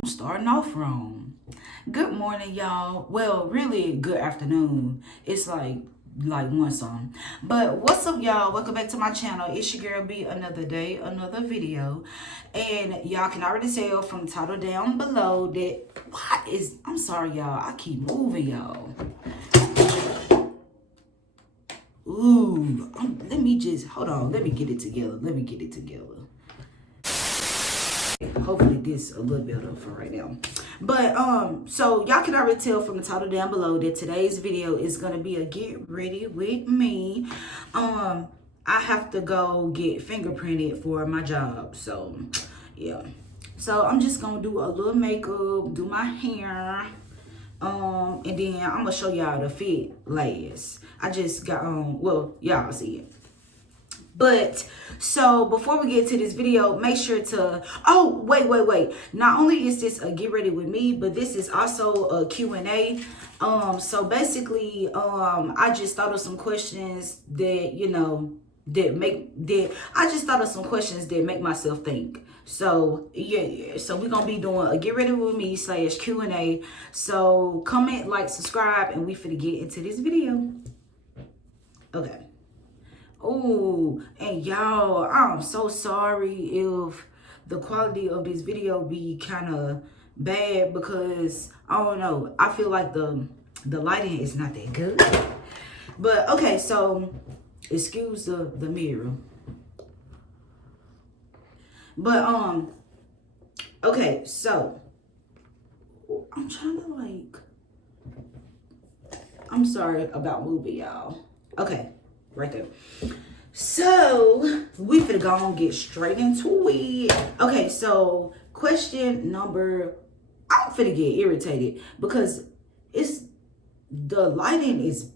I'm starting off wrong. Good morning, y'all. Well, really, good afternoon. It's like one song. But what's up, y'all? Welcome back to my channel. It's your girl B. Another day, another video. And y'all can already tell from the title down below that I'm sorry, y'all. I keep moving, y'all. Ooh, let me just hold on. Let me get it together. Hopefully this a little better for right now. But so y'all can already tell from the title down below that today's video is gonna be a get ready with me. I have to go get fingerprinted for my job, so yeah. So I'm just gonna do a little makeup, do my hair, and then I'm gonna show y'all the fit last. I just got well, y'all see it. But so before we get to this video, make sure to, oh, wait. Not only is this a get ready with me, but this is also a Q&A. So basically, I just thought of some questions that, I just thought of some questions that make myself think. So yeah, so we're gonna be doing a get ready with me / Q&A. So comment, like, subscribe, and we finna get into this video. Okay. Oh, and y'all, I'm so sorry if the quality of this video be kind of bad because I don't know. I feel like the lighting is not that good. But okay, so excuse the mirror. But okay, so I'm trying to I'm sorry about moving, y'all. Okay. Right there. So we finna go and get straight into it. Okay, so question number, I'm finna get irritated because the lighting is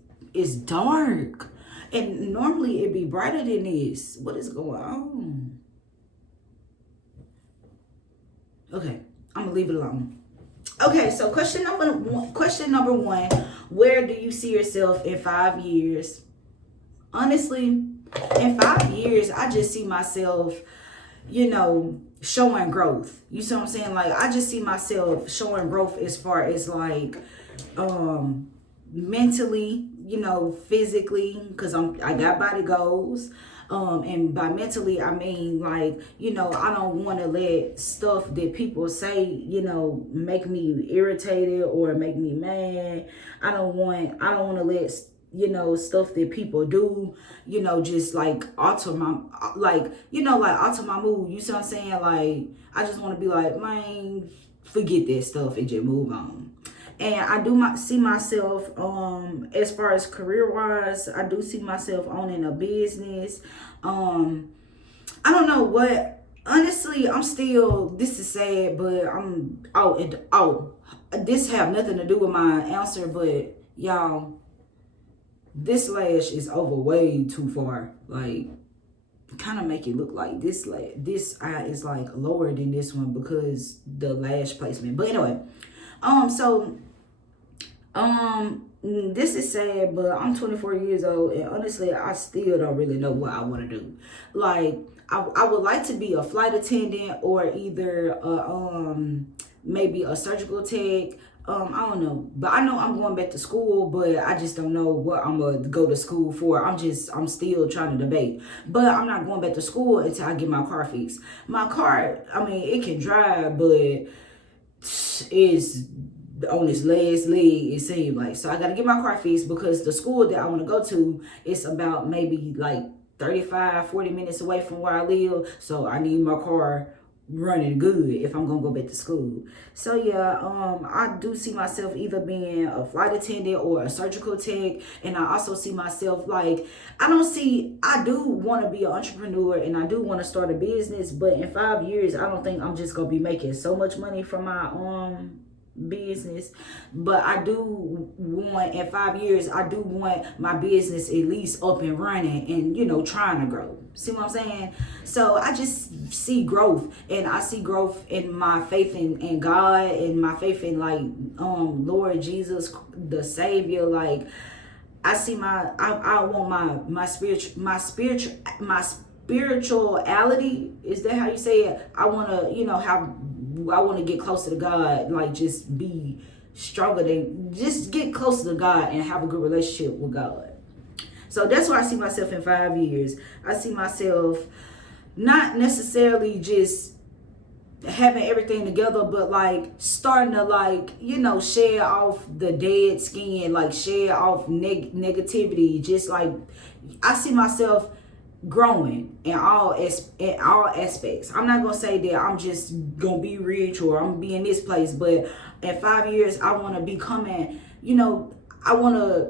dark, and normally it'd be brighter than this. What is going on? Okay, I'm gonna leave it alone. Okay, so question number one, where do you see yourself in 5 years? Honestly, in 5 years, I just see myself, showing growth. You see what I'm saying? Like, I just see myself showing growth as far as mentally, physically, because I got body goals. And by mentally, I mean, I don't want to let stuff that people say, make me irritated or make me mad. I don't want to let stuff that people do, just alter my alter my mood. You see what I'm saying? Like, I just want to be like, man, forget that stuff and just move on. And I do see myself, as far as career wise, I do see myself owning a business. I don't know what, honestly, I'm still, this is sad, but this have nothing to do with my answer, but y'all, this lash is over way too far. Like, kind of make it look like this eye is like lower than this one because the lash placement. But anyway, this is sad, but I'm 24 years old, and honestly, I still don't really know what I want to do. Like, I would like to be a flight attendant or either maybe a surgical tech. I don't know, but I know I'm going back to school, but I just don't know what I'm gonna go to school for. I'm still trying to debate, but I'm not going back to school until I get my car fixed. My car, I mean, it can drive, but it's on its last leg, it seems like. So I gotta get my car fixed because the school that I want to go to is about maybe like 35-40 minutes away from where I live. So I need my car running good if I'm gonna go back to school. So yeah, I do see myself either being a flight attendant or a surgical tech, and I also see myself I do want to be an entrepreneur and I do want to start a business, but in 5 years I don't think I'm just gonna be making so much money from my business. But I do want, in 5 years, I do want my business at least up and running and trying to grow. See what I'm saying? So I just see growth, and I see growth in my faith in God, and my faith in Lord Jesus the Savior. Like, I see I want my spirituality, is that how you say it? I want to have I want to get closer to God, like just be stronger than, just get closer to God and have a good relationship with God. So that's where I see myself in 5 years. I see myself not necessarily just having everything together, but like starting to, like, you know, shed off the dead skin, like shed off negativity. Just like, I see myself growing in all aspects. I'm not gonna say that I'm just gonna be rich or I'm gonna be in this place, but in 5 years I want to be coming, you know,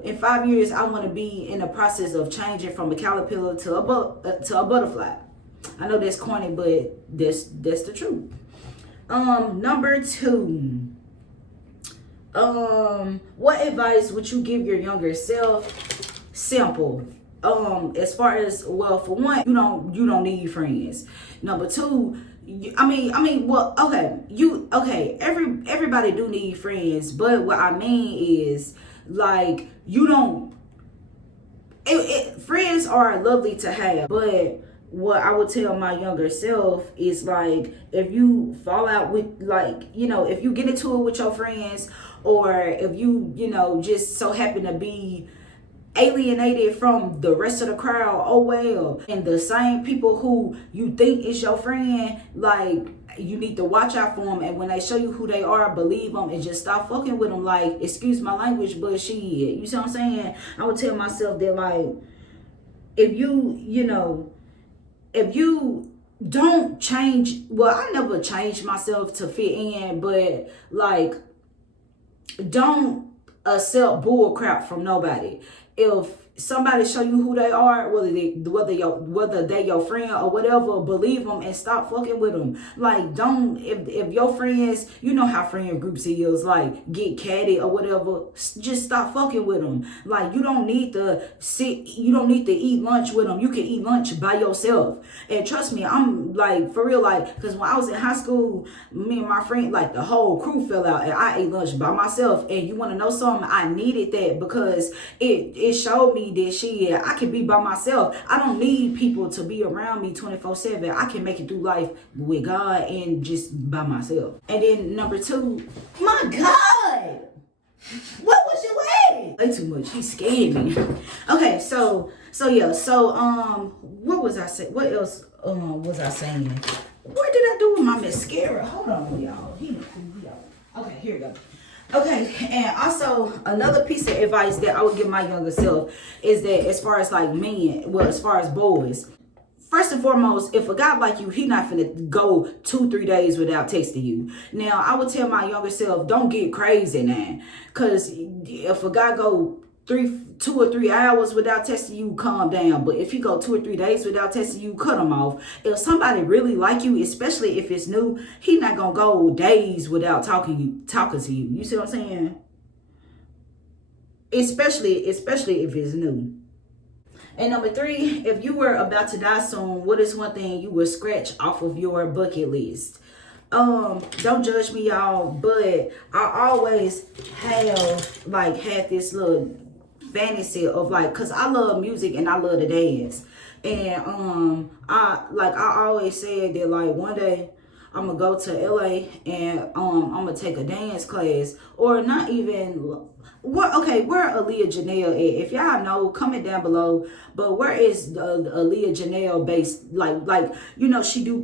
in 5 years I want to be in the process of changing from a caterpillar to a butterfly. I know that's corny, but that's the truth. Number 2. What advice would you give your younger self? Simple. As far as, well, for one, you don't need friends. Number 2, well, okay, everybody do need friends, but what I mean is, like, you don't, friends are lovely to have, but what I would tell my younger self is, like, if you fall out with, like, you know, if you get into it with your friends, or if you know, just so happen to be alienated from the rest of the crowd, oh well. And the same people who you think is your friend, like, you need to watch out for them, and when they show you who they are, believe them and just stop fucking with them. Like, excuse my language, but shit, you see what I'm saying? I would tell myself that, like, if you don't change, well, I never changed myself to fit in, but, like, don't accept bull crap from nobody. If somebody show you who they are, whether they your friend or whatever, believe them and stop fucking with them. Like, don't, if your friends, you know how friend groups is, like, get catty or whatever, just stop fucking with them. Like, you don't need to eat lunch with them. You can eat lunch by yourself. And trust me, I'm, like, for real, like, because when I was in high school, me and my friend, like, the whole crew fell out and I ate lunch by myself. And you want to know something? I needed that, because it showed me that shit, I can be by myself. I don't need people to be around me 24/7. I can make it through life with God and just by myself. And then number 2, my God, what was you at? Way too much. He scared me. Okay, so yeah, what was I saying? What else was I saying? What did I do with my mascara? Hold on, y'all. Okay, here we go. Okay, and also another piece of advice that I would give my younger self is that, as far as, like, men, well, as far as boys, first and foremost, if a guy like you, he not finna go 2-3 days without texting you. Now, I would tell my younger self, don't get crazy now, because if a guy go 2 or 3 hours without texting you, calm down. But if he go 2 or 3 days without texting you, cut him off. If somebody really like you, especially if it's new, he not gonna go days without talking to you. You see what I'm saying? Especially if it's new. And number 3, if you were about to die soon, what is one thing you would scratch off of your bucket list? Don't judge me, y'all, but I always had this little fantasy of, like, cause I love music and I love to dance, and I always said that, like, one day I'm gonna go to LA and I'm gonna take a dance class, or not even. Where Aaliyah Janelle at? If y'all know, comment down below. But where is Aaliyah Janelle based? Like, you know, she do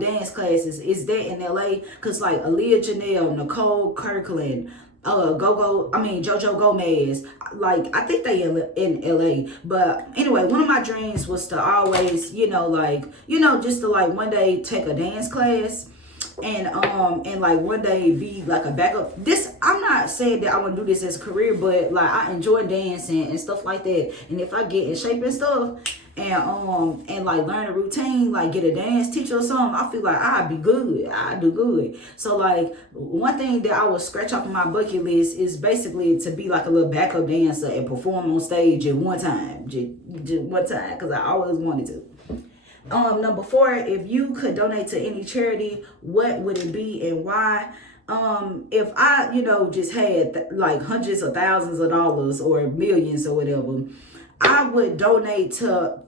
dance classes. Is that in LA? Cause, like, Aaliyah Janelle, Nicole Kirkland, Jojo Gomez, like, I think they in LA. But anyway, one of my dreams was to always, just to, like, one day take a dance class, and like, one day be like a backup. I'm not saying that I want to do this as a career, but, like, I enjoy dancing and stuff like that. And if I get in shape and stuff, and like, learn a routine, like, get a dance teacher or something, I feel like I'd be good. I'd do good. So, like, one thing that I would scratch off my bucket list is basically to be like a little backup dancer and perform on stage at one time, just one time, because I always wanted to. Number 4, if you could donate to any charity, what would it be and why? If I, just had like hundreds of thousands of dollars or millions or whatever, I would donate to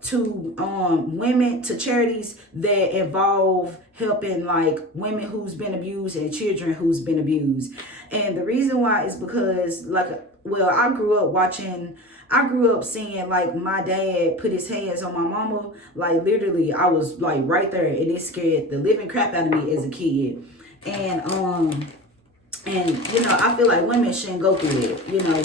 women, to charities that involve helping like women who's been abused and children who's been abused. And the reason why is because like, well, I grew up seeing like my dad put his hands on my mama. Like literally I was like right there, and it scared the living crap out of me as a kid. And you know, I feel like women shouldn't go through it, you know.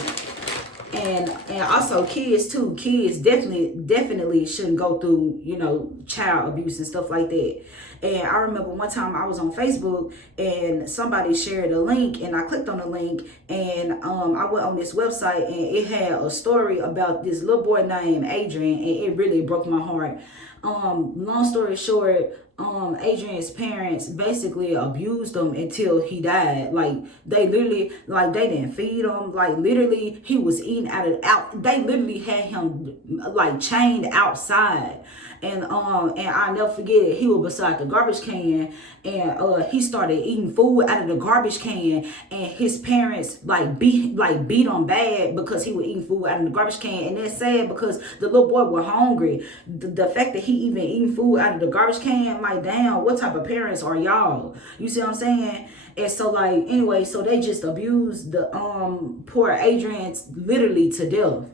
And also kids too. Kids definitely shouldn't go through, you know, child abuse and stuff like that. And I remember one time I was on Facebook and somebody shared a link, and I clicked on the link, and I went on this website, and it had a story about this little boy named Adrian, and it really broke my heart. Long story short, Adrian's parents basically abused him until he died. Like they literally, like they didn't feed him. Like literally, he was eating out. They literally had him like chained outside. And I never forget it. He was beside the garbage can, and he started eating food out of the garbage can, and his parents beat him bad because he was eating food out of the garbage can. And that's sad because the little boy was hungry. The fact that he even eating food out of the garbage can, like damn, what type of parents are y'all? You see what I'm saying? And so like anyway, so they just abused the poor Adrian literally to death.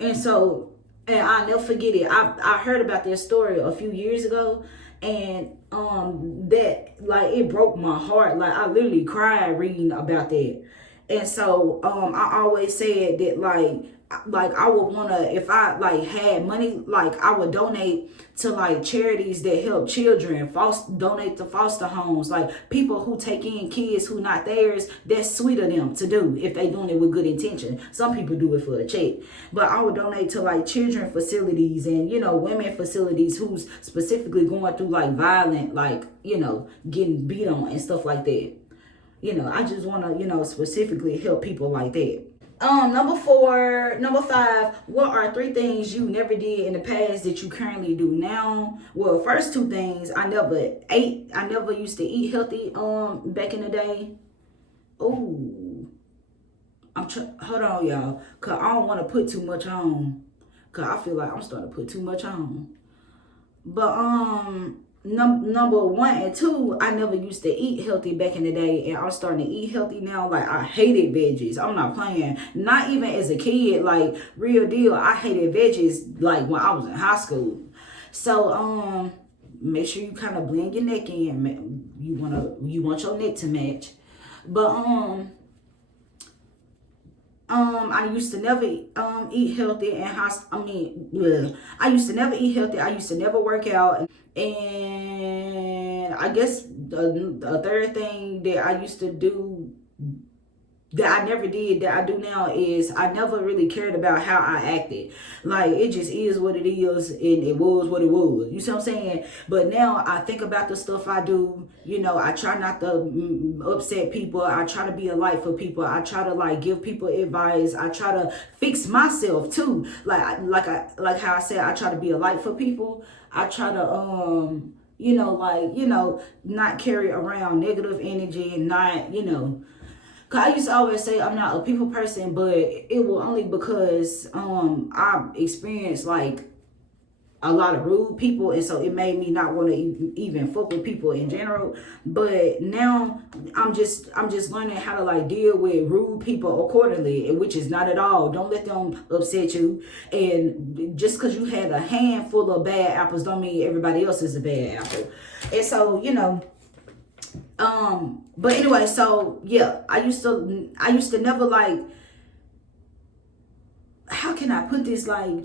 And so, and I'll never forget it. I heard about this story a few years ago, and that like it broke my heart. Like I literally cried reading about that. And so I always said that like I would wanna, if I like had money, like I would donate to like charities that help children, donate to foster homes, like people who take in kids who not theirs. That's sweet of them to do if they doing it with good intention. Some people do it for a check, but I would donate to like children facilities and, you know, women facilities who's specifically going through like violent, like, you know, getting beat on and stuff like that. You know, I just want to, you know, specifically help people like that. Number 5, what are 3 things you never did in the past that you currently do now? Well, first 2 things, I never used to eat healthy back in the day. Oh, hold on, y'all, cause I don't want to put too much on, cause I feel like I'm starting to put too much on. But number 1 and 2, I never used to eat healthy back in the day, and I'm starting to eat healthy now. Like I hated veggies. I'm not playing. Not even as a kid. Like real deal, I hated veggies like when I was in high school. So make sure you kind of blend your neck in. You want your neck to match. But I used to never eat healthy and I used to never eat healthy. I used to never work out. And I guess the third thing that I used to do that I never did that I do now is I never really cared about how I acted. Like it just is what it is, and it was what it was. You see what I'm saying? But now I think about the stuff I do. You know, I try not to upset people. I try to be a light for people. I try to like give people advice. I try to fix myself too. Like how I said, I try to be a light for people. I try to not carry around negative energy, and not, you know. Cause I used to always say I'm not a people person, but it was only because I experienced like a lot of rude people, and so it made me not want to even fuck with people in general. But now I'm just learning how to like deal with rude people accordingly, which is not at all. Don't let them upset you. And just because you had a handful of bad apples don't mean everybody else is a bad apple. And so, you know. But anyway, so yeah, I used to never like, how can I put this? Like,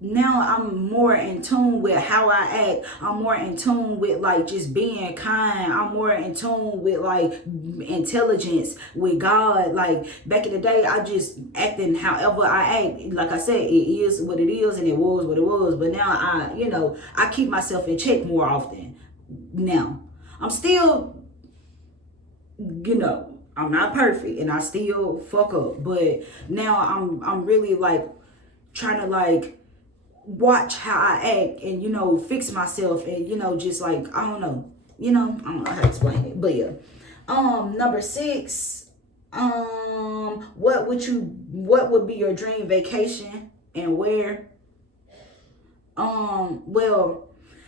now I'm more in tune with how I act. I'm more in tune with like just being kind. I'm more in tune with like intelligence, with God. Like back in the day, I just acting however I act. Like I said, it is what it is, and it was what it was. But now I keep myself in check more often now. I'm still, I'm not perfect, and I still fuck up. But now I'm really like trying to like watch how I act and, fix myself and, just like, I don't know how to explain it. But yeah. Number 6, What would be your dream vacation and where? Well,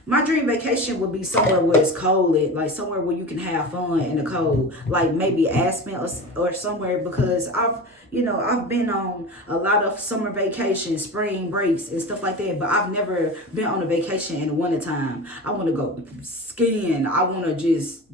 my dream vacation would be somewhere where it's cold, like somewhere where you can have fun in the cold, like maybe Aspen or somewhere, because I've been on a lot of summer vacations, spring breaks and stuff like that, but I've never been on a vacation in the wintertime. I want to go skiing. I want to just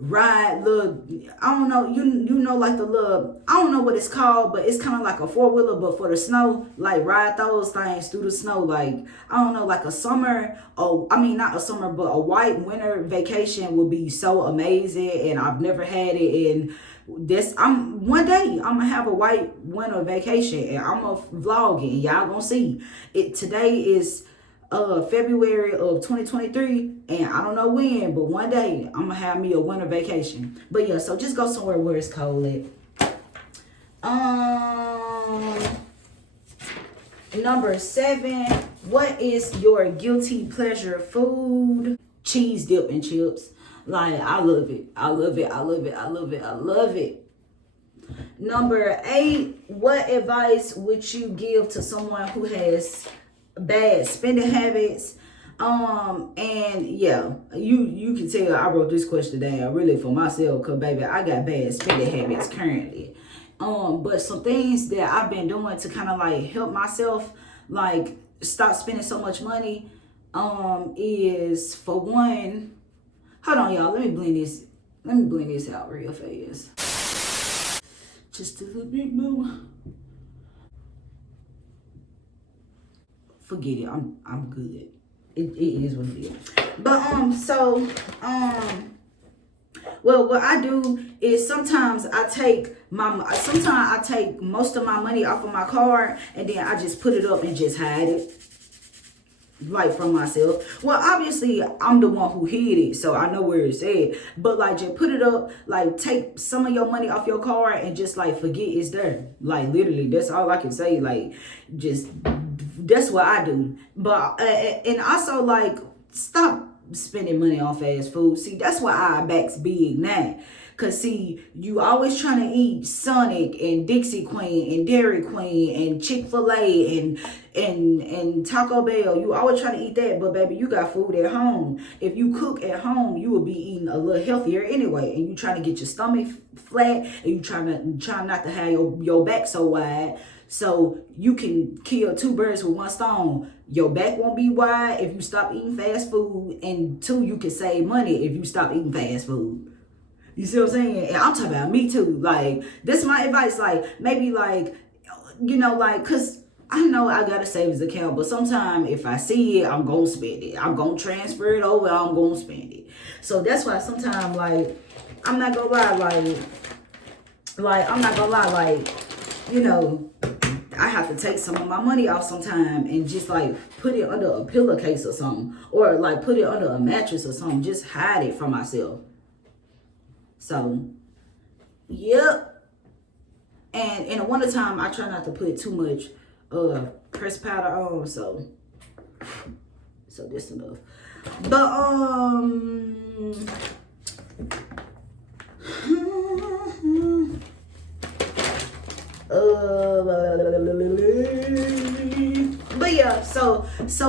ride little, I don't know, you know, like the little, I don't know what it's called, but it's kind of like a four-wheeler but for the snow, like ride those things through the snow, like I don't know, like a summer, oh I mean not a summer but a white winter vacation would be so amazing, and I've never had it. And this, I'm one day I'm gonna have a white winter vacation and I'm gonna vlog it and y'all gonna see it. Today is February of 2023, and I don't know when, but one day I'm gonna have me a winter vacation. But yeah, so just go somewhere where it's cold at. Number 7, what is your guilty pleasure food? Cheese dip and chips. Like I love it. I love it. I love it. I love it. I love it. Number 8, what advice would you give to someone who has bad spending habits? And yeah, you can tell I wrote this question down really for myself, because baby, I got bad spending habits currently. But some things that I've been doing to kind of like help myself like stop spending so much money is, for one, hold on y'all, let me blend this out real fast. Just a little bit more. Forget it. I'm good. It is what it is. But well, what I do is sometimes I take most of my money off of my card, and then I just put it up and just hide it, like, from myself. Well, obviously I'm the one who hid it, so I know where it's at, but like just put it up, like take some of your money off your card and just like forget it's there. Like literally, that's all I can say. Like just, that's what I do. But and also like stop spending money on fast food. See, that's why our back's big now. Cause see, you always trying to eat Sonic and Dixie Queen and Dairy Queen and Chick-fil-A and Taco Bell. You always trying to eat that, but baby, you got food at home. If you cook at home, you will be eating a little healthier anyway. And you trying to get your stomach flat, and you trying not to have your back so wide, so you can kill 2 birds with 1 stone. Your back won't be wide if you stop eating fast food, and 2, you can save money if you stop eating fast food. You see what I'm saying? And I'm talking about me too. Like, this is my advice. Like, maybe like, like, cause I know I got a savings account, but sometimes if I see it, I'm gonna spend it. I'm gonna transfer it over, I'm gonna spend it. So that's why sometimes, like, I'm not gonna lie, I have to take some of my money off sometime and just like put it under a pillowcase or something, or like put it under a mattress or something. Just hide it from myself. So, yep. And in the wintertime, I try not to put too much pressed powder on, so this enough. But but yeah, so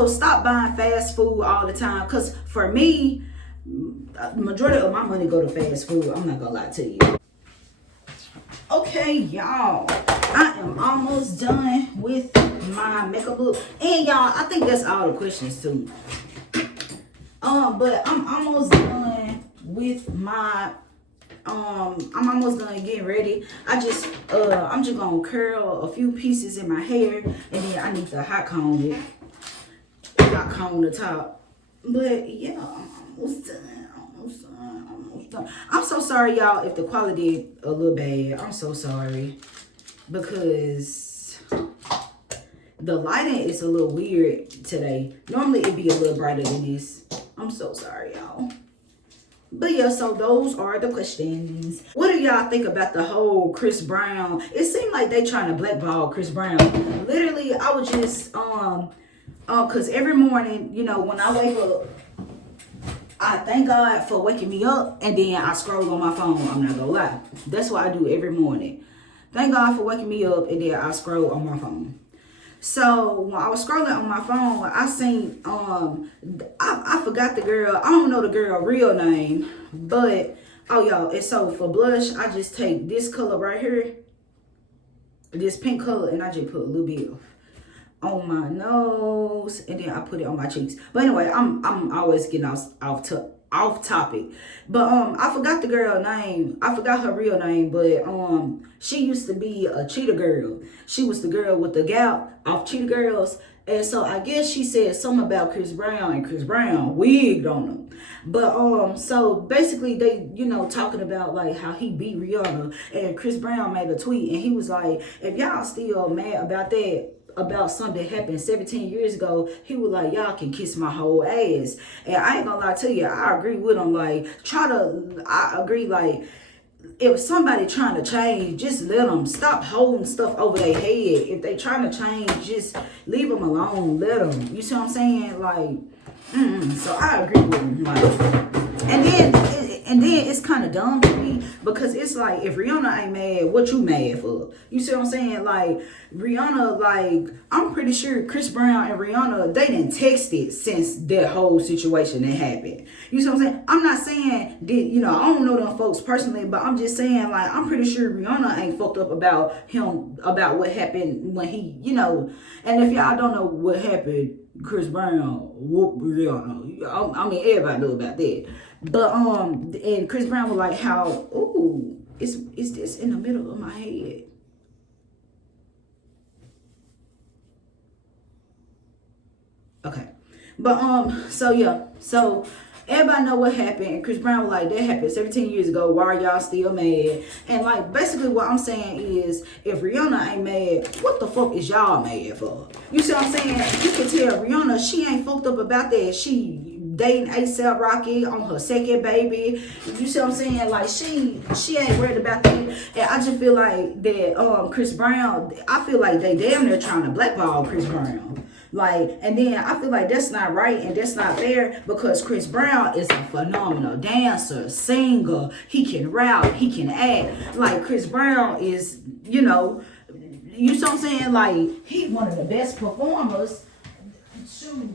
stop buying fast food all the time, because for me, the majority of my money go to fast food. I'm not gonna lie to you. Okay, y'all, I am almost done with my makeup look, and y'all, I think that's all the questions too. But I'm almost done with my I'm almost done getting ready. I'm just gonna curl a few pieces in my hair, and then I need to hot comb it. Hot comb the top. But yeah, I'm almost done. I'm so sorry, y'all, if the quality a little bad. I'm so sorry, because the lighting is a little weird today. Normally it'd be a little brighter than this. I'm so sorry, y'all. But yeah, so those are the questions. What do y'all think about the whole Chris Brown? It seemed like they trying to blackball Chris Brown. Literally, I was just cause every morning, when I wake up, I thank God for waking me up, and then I scroll on my phone. I'm not gonna lie. That's what I do every morning. Thank God for waking me up, and then I scroll on my phone. So when I was scrolling on my phone, I seen I forgot the girl. I don't know the girl real name, but oh y'all, and so for blush, I just take this color right here, this pink color, and I just put a little bit on my nose, and then I put it on my cheeks. But anyway, I'm always getting off topic. But I forgot the girl name. I forgot her real name, but she used to be a Cheetah Girl. She was the girl with the gout off Cheetah Girls. And so I guess she said something about Chris Brown, and Chris Brown wigged on him. But so basically they, talking about like how he beat Rihanna, and Chris Brown made a tweet, and he was like, if y'all still mad about that, about something that happened 17 years ago, he was like, y'all can kiss my whole ass. And I ain't gonna lie to you, I agree with him. Like, I agree, like, if somebody trying to change, just let them. Stop holding stuff over their head. If they trying to change, just leave them alone. Let them. You see what I'm saying? Like, so I agree with him. Like, and then it's kind of dumb to me, because it's like, if Rihanna ain't mad, what you mad for? You see what I'm saying? Like, Rihanna, like, I'm pretty sure Chris Brown and Rihanna, they didn't texted since that whole situation that happened. You see what I'm saying? I'm not saying that, I don't know them folks personally, but I'm just saying, like, I'm pretty sure Rihanna ain't fucked up about him, about what happened when he, and if y'all don't know what happened, Chris Brown whooped Rihanna. I mean, everybody know about that. But and Chris Brown was like, how, ooh, is this in the middle of my head? Okay. But so yeah. So everybody know what happened, and Chris Brown was like, that happened 17 years ago. Why are y'all still mad? And like, basically what I'm saying is, if Rihanna ain't mad, what the fuck is y'all mad for? You see what I'm saying? You can tell Rihanna, she ain't fucked up about that. She dating ASAP Rocky on her second baby. You see what I'm saying? Like, she ain't worried about that. And I just feel like that Chris Brown, I feel like they damn near trying to blackball Chris Brown. Like, and then I feel like that's not right and that's not fair, because Chris Brown is a phenomenal dancer, singer. He can rap, he can act. Like, Chris Brown is, you see what I'm saying? Like, he's one of the best performers. Shoot,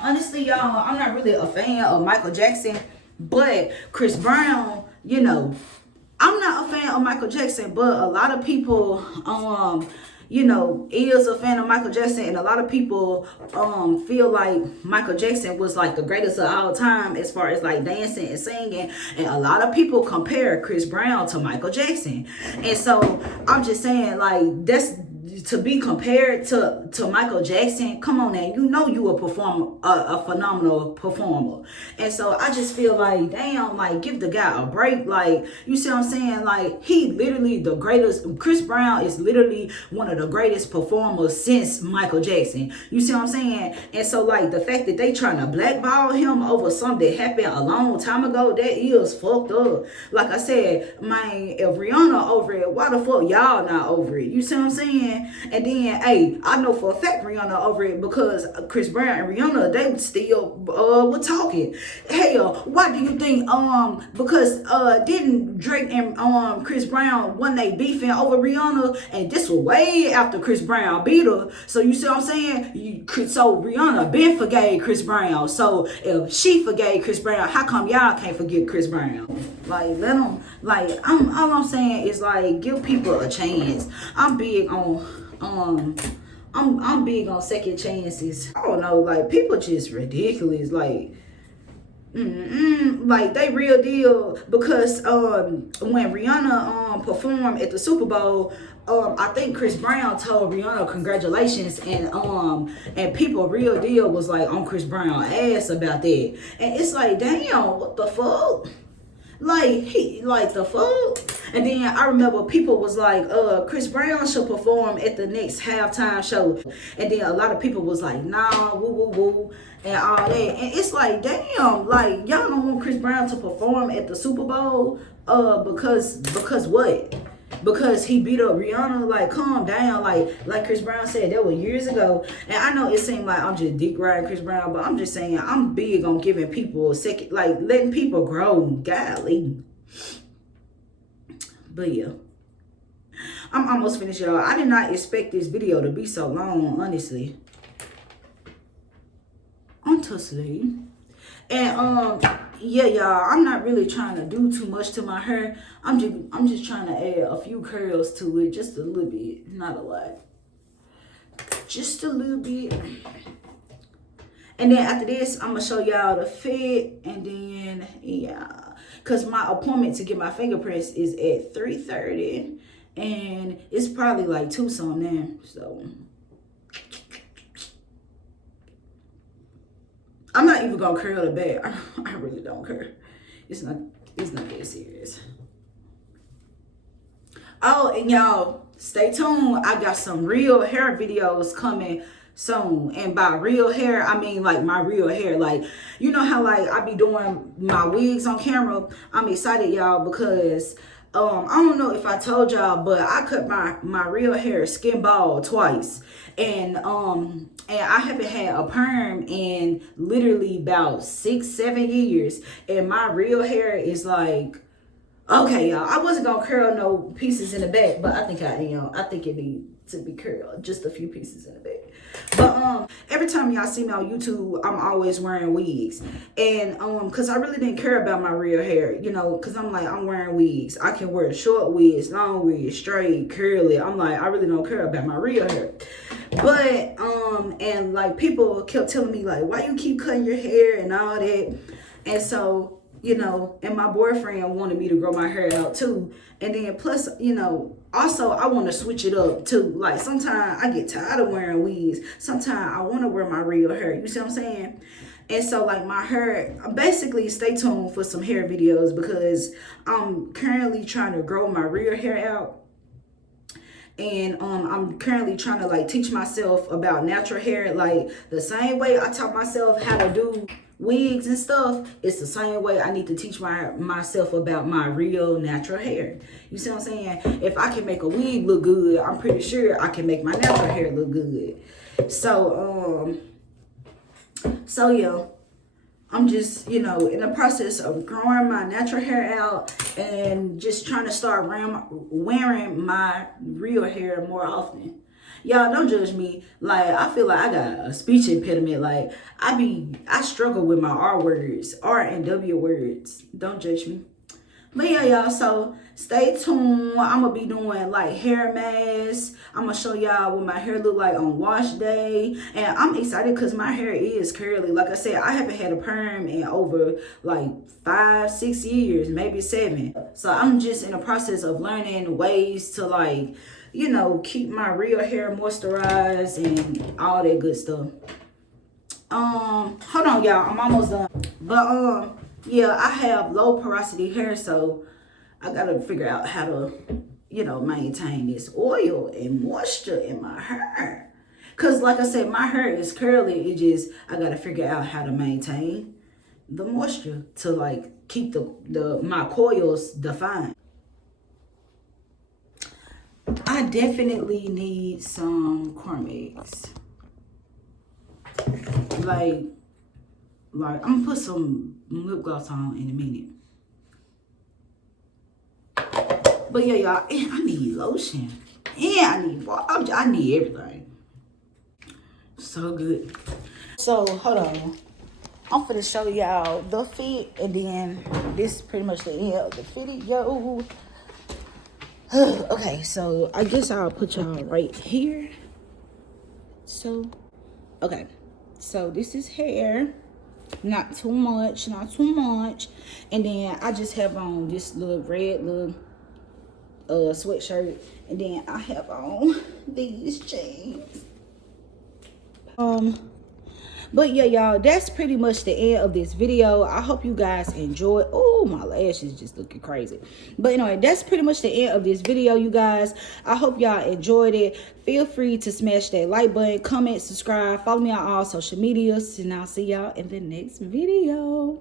honestly, y'all, I'm not really a fan of Michael Jackson, but Chris Brown, I'm not a fan of Michael Jackson, but a lot of people, is a fan of Michael Jackson, and a lot of people feel like Michael Jackson was like the greatest of all time as far as like dancing and singing, and a lot of people compare Chris Brown to Michael Jackson. And so I'm just saying, like, that's to be compared to Michael Jackson. Come on now, you a performer, a phenomenal performer. And so I just feel like, damn, like, give the guy a break. Like, you see what I'm saying? Like, he literally the greatest. Chris Brown is literally one of the greatest performers since Michael Jackson. You see what I'm saying? And so, like, the fact that they trying to blackball him over something that happened a long time ago, that is fucked up. Like I said, man, if Rihanna over it, why the fuck y'all not over it? You see what I'm saying? And then, hey, I know for a fact Rihanna over it, because Chris Brown and Rihanna, they still were talking. Hell, why do you think because didn't Drake and Chris Brown, when they beefing over Rihanna, and this was way after Chris Brown beat her. So you see what I'm saying? So Rihanna been forgave Chris Brown. So if she forgave Chris Brown, how come y'all can't forgive Chris Brown? Like, let them, like, all I'm saying is, like, give people a chance. I'm big on I'm big on second chances. I don't know, like, people just ridiculous. Like, like, they real deal, because when Rihanna performed at the Super Bowl, I think Chris Brown told Rihanna congratulations, and people real deal was like on Chris Brown ass about that. And it's like, damn, what the fuck? Like the fuck? And then I remember people was like, Chris Brown should perform at the next halftime show. And then a lot of people was like, nah, woo, woo, woo, and all that. And it's like, damn, like, y'all don't want Chris Brown to perform at the Super Bowl, because what? because he beat up Rihanna. Like, calm down. Like Chris Brown said, that was years ago. And I know it seemed like I'm just dick riding Chris Brown, but I'm just saying I'm big on giving people a second, like letting people grow. Golly. But yeah, I'm almost finished, y'all. I did not expect this video to be so long, honestly. On to sleep. And yeah, y'all, I'm not really trying to do too much to my hair. I'm just trying to add a few curls to it, just a little bit, not a lot, just a little bit. And then after this, I'm gonna show y'all the fit, and then yeah, cause my appointment to get my fingerprints is at 3:30, and it's probably like 2 something. So I'm not even gonna curl the back. I really don't care. It's not that serious. Oh, and y'all, stay tuned. I got some real hair videos coming soon. And by real hair, I mean like my real hair. Like, you know how like I be doing my wigs on camera? I'm excited, y'all, because I don't know if I told y'all, but I cut my real hair skin bald twice. And I haven't had a perm in literally about 6-7 years. And my real hair is like, okay, y'all, I wasn't gonna curl no pieces in the back, but I think I am. I think it needs to be curled, just a few pieces in the back. But every time y'all see me on YouTube, I'm always wearing wigs. And cause I really didn't care about my real hair, you know, cause I'm like, I'm wearing wigs. I can wear short wigs, long wigs, straight, curly. I'm like, I really don't care about my real hair. But and like people kept telling me like, why you keep cutting your hair and all that. And so, you know, and my boyfriend wanted me to grow my hair out too. And then plus, you know, also I want to switch it up too. Like sometimes I get tired of wearing wigs. Sometimes I want to wear my real hair. You see what I'm saying? And so like my hair, basically stay tuned for some hair videos, because I'm currently trying to grow my real hair out. And I'm currently trying to like teach myself about natural hair, like the same way I taught myself how to do wigs and stuff. It's the same way I need to teach myself about my real natural hair. You see what I'm saying? If I can make a wig look good, I'm pretty sure I can make my natural hair look good. So yeah, I'm just, you know, in the process of growing my natural hair out and just trying to start wearing my real hair more often. Y'all, don't judge me. Like, I feel like I got a speech impediment. Like, I struggle with my R words, R and W words. Don't judge me. But yeah, y'all, so stay tuned. I'm going to be doing like hair masks. I'm going to show y'all what my hair look like on wash day. And I'm excited because my hair is curly. Like I said, I haven't had a perm in over like 5-6 years, maybe 7. So I'm just in the process of learning ways to like, you know, keep my real hair moisturized and all that good stuff. Hold on, y'all, I'm almost done. But yeah, I have low porosity hair, so I gotta figure out how to, you know, maintain this oil and moisture in my hair. Cause like I said, my hair is curly. It just, I gotta figure out how to maintain the moisture to like keep my coils defined. I definitely need some corn eggs. Like I'm gonna put some lip gloss on in a minute. But yeah, y'all, I need lotion. And I need everything. So good. So hold on. I'm finna show y'all the fit, and then this is pretty much the end of the video. Okay, so I guess I'll put y'all right here. So, okay. So this is hair. Not too much, not too much. And then I just have on this little red little sweatshirt. And then I have on these jeans. But yeah, y'all, that's pretty much the end of this video. I hope you guys enjoyed. Oh, my lashes just looking crazy. But anyway, that's pretty much the end of this video, you guys. I hope y'all enjoyed it. Feel free to smash that like button, comment, subscribe, follow me on all social medias, and I'll see y'all in the next video.